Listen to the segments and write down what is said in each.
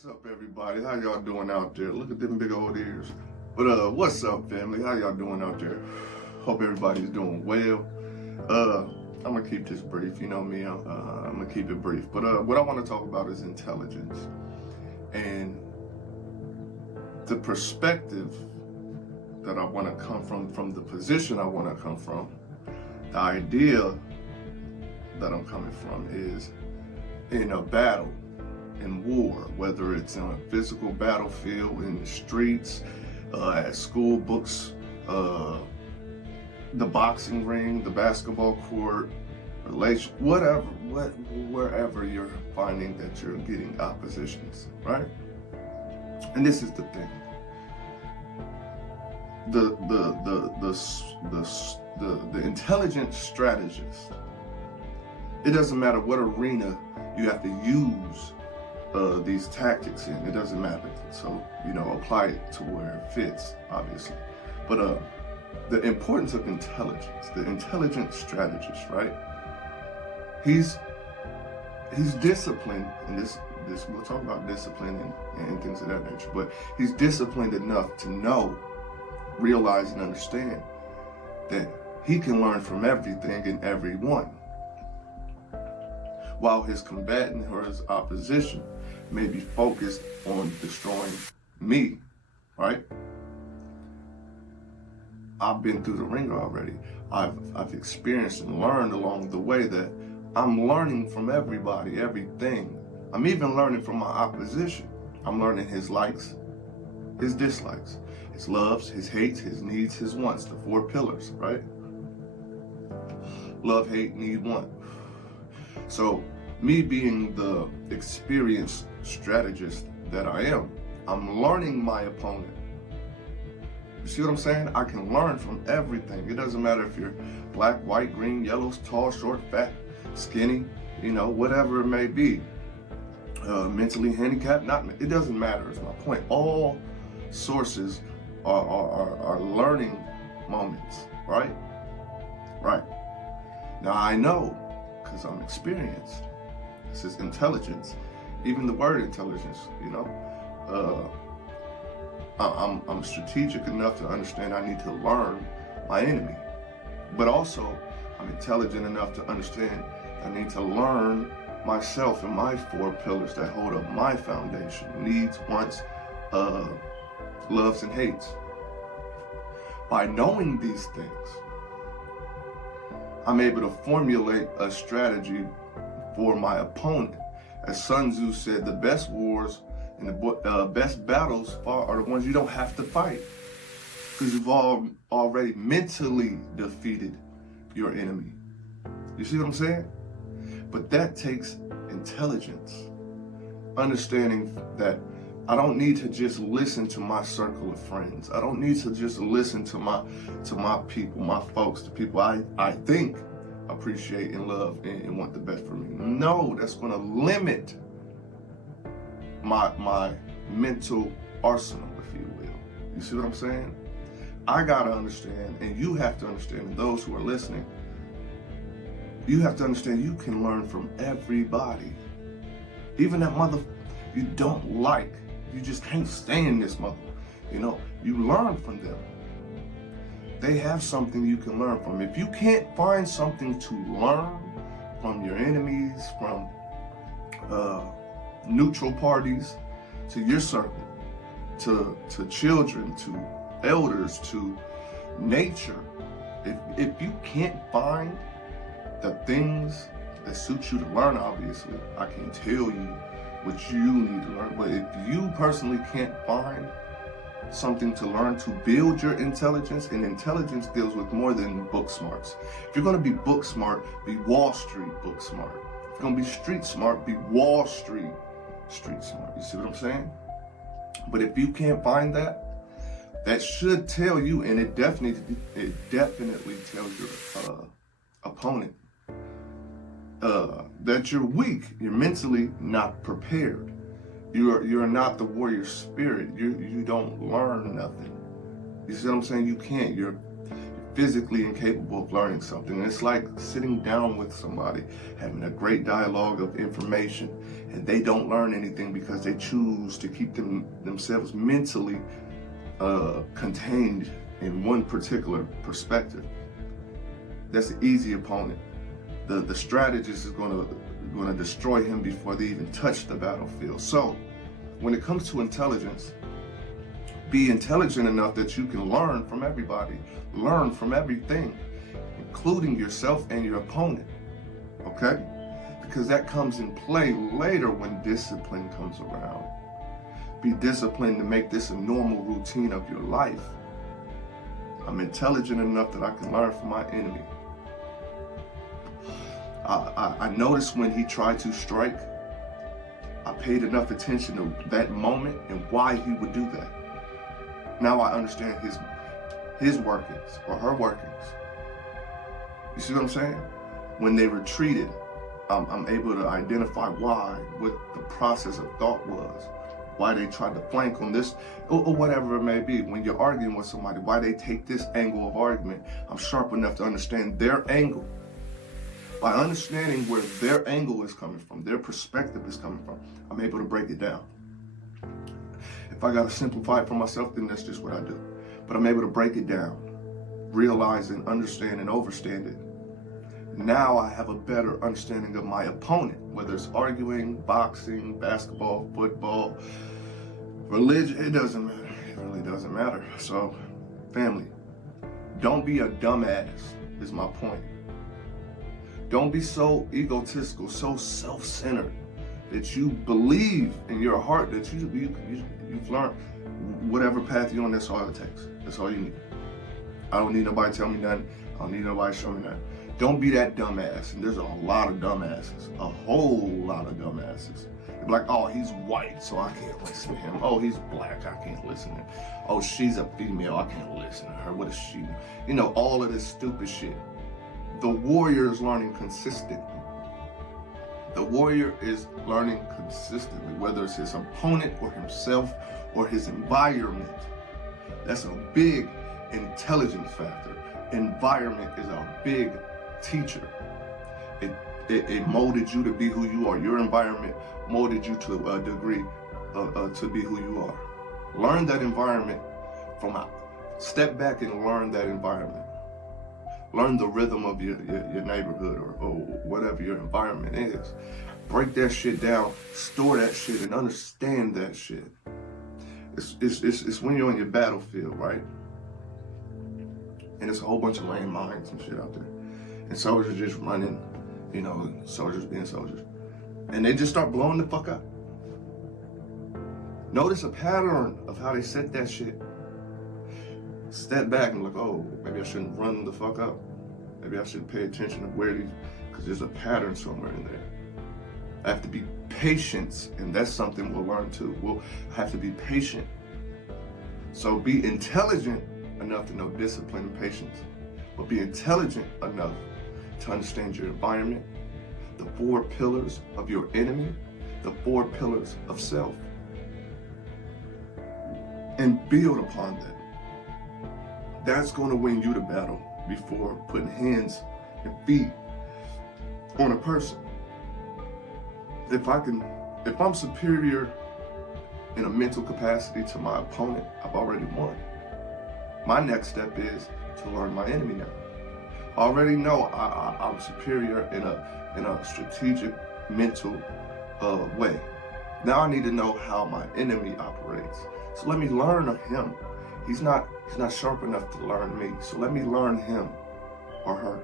What's up, everybody? How y'all doing out there? Look at them big old ears. But what's up, family? How y'all doing out there? Hope everybody's doing well. I'm gonna keep this brief. You know me. I'm gonna keep it brief. But what I want to talk about is intelligence and the perspective that I want to come from the position I want to come from. The idea that I'm coming from is in a battle. In war, whether it's in a physical battlefield, in the streets, at school books, the boxing ring, the basketball court, wherever you're finding that you're getting oppositions, right? And this is the thing: the intelligent strategist. It doesn't matter what arena you have to use these tactics in. It doesn't matter. So, apply it to where it fits, obviously. But the importance of intelligence, the intelligent strategist, right? He's disciplined, and this we'll talk about discipline and things of that nature, but he's disciplined enough to know, realize, and understand that he can learn from everything and everyone, while his combatant or his opposition may be focused on destroying me, right? I've been through the ringer already. I've experienced and learned along the way that I'm learning from everybody, everything. I'm even learning from my opposition. I'm learning his likes, his dislikes, his loves, his hates, his needs, his wants, the 4 pillars, right? Love, hate, need, want. So me being the experienced strategist that I am, I'm learning my opponent. You see what I'm saying? I can learn from everything. It doesn't matter if you're black, white, green, yellow, tall, short, fat, skinny, whatever it may be. Mentally handicapped, it doesn't matter, is my point. All sources are learning moments, right? Right. Now I know, because I'm experienced. This is intelligence. Even the word intelligence, I'm strategic enough to understand I need to learn my enemy. But also, I'm intelligent enough to understand I need to learn myself and my 4 pillars that hold up my foundation: needs, wants, loves, and hates. By knowing these things, I'm able to formulate a strategy for my opponent. As Sun Tzu said, the best wars and the best battles are the ones you don't have to fight, because you've already mentally defeated your enemy. You see what I'm saying? But that takes intelligence, understanding that I don't need to just listen to my circle of friends. I don't need to just listen to my people, my folks, the people I think appreciate and love and want the best for me. No, that's going to limit my mental arsenal, if you will. You see what I'm saying? I got to understand, and you have to understand, and those who are listening, you have to understand you can learn from everybody. Even that mother you don't like, you just can't stand this mother. You learn from them. They have something you can learn from. If you can't find something to learn from your enemies, from neutral parties, to your circle, to children, to elders, to nature, if you can't find the things that suit you to learn, obviously, I can tell you what you need to learn. But if you personally can't find something to learn to build your intelligence, and intelligence deals with more than book smarts. If you're going to be book smart, be Wall Street book smart. If you're going to be street smart, be Wall Street street smart. You see what I'm saying? But if you can't find that, that should tell you, and it definitely tells your opponent that you're weak. You're mentally not prepared. You're not the warrior spirit. You don't learn nothing. You see what I'm saying? You can't. You're physically incapable of learning something. And it's like sitting down with somebody, having a great dialogue of information, and they don't learn anything because they choose to keep themselves mentally contained in one particular perspective. That's an easy opponent. The strategist is going to destroy him before they even touch the battlefield. So when it comes to intelligence, be intelligent enough that you can learn from everybody, learn from everything, including yourself and your opponent, okay? Because that comes in play later when discipline comes around. Be disciplined to make this a normal routine of your life. I'm intelligent enough that I can learn from my enemy. I noticed when he tried to strike, I paid enough attention to that moment and why he would do that. Now I understand his workings or her workings. You see what I'm saying? When they retreated, I'm able to identify what the process of thought was, why they tried to flank on this, or whatever it may be. When you're arguing with somebody, why they take this angle of argument, I'm sharp enough to understand their angle. By understanding where their angle is coming from, their perspective is coming from, I'm able to break it down. If I gotta simplify it for myself, then that's just what I do. But I'm able to break it down, realize and understand and overstand it. Now I have a better understanding of my opponent, whether it's arguing, boxing, basketball, football, religion, it doesn't matter. It really doesn't matter. So, family, don't be a dumbass, is my point. Don't be so egotistical, so self-centered that you believe in your heart that you've learned whatever path you're on. That's all it takes. That's all you need. I don't need nobody to tell me nothing. I don't need nobody to show me nothing. Don't be that dumbass. And there's a lot of dumbasses, a whole lot of dumbasses. They're like, oh, he's white, so I can't listen to him. Oh, he's black, I can't listen to him. Oh, she's a female, I can't listen to her. What is she? You know, all of this stupid shit. The warrior is learning consistently. The warrior is learning consistently, whether it's his opponent or himself or his environment. That's a big intelligence factor. Environment is a big teacher. It molded you to be who you are. Your environment molded you to a degree to be who you are. Learn that environment step back and learn that environment. Learn the rhythm of your neighborhood or whatever your environment is. Break that shit down, store that shit, and understand that shit. It's when you're on your battlefield, right? And there's a whole bunch of landmines and shit out there. And soldiers just running, you know, soldiers being soldiers. And they just start blowing the fuck up. Notice a pattern of how they set that shit. Step back and look, oh, maybe I shouldn't run the fuck up. Maybe I should pay attention to where these, because there's a pattern somewhere in there. I have to be patient, and that's something we'll learn too. We'll have to be patient. So be intelligent enough to know discipline and patience, but be intelligent enough to understand your environment, the 4 pillars of your enemy, the 4 pillars of self, and build upon that. That's going to win you the battle before putting hands and feet on a person. If I'm superior in a mental capacity to my opponent, I've already won. My next step is to learn my enemy now. I already know I'm superior in a strategic mental way. Now I need to know how my enemy operates. So let me learn of him. He's not sharp enough to learn me. So let me learn him or her.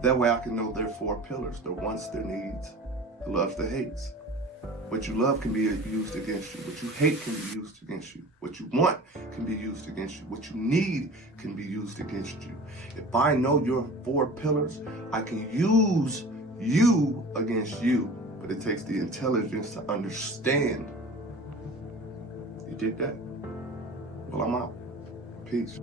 That way I can know their 4 pillars, their wants, their needs, the loves, the hates. What you love can be used against you. What you hate can be used against you. What you want can be used against you. What you need can be used against you. If I know your 4 pillars, I can use you against you. But it takes the intelligence to understand. You did that? Well, I'm out. Peace.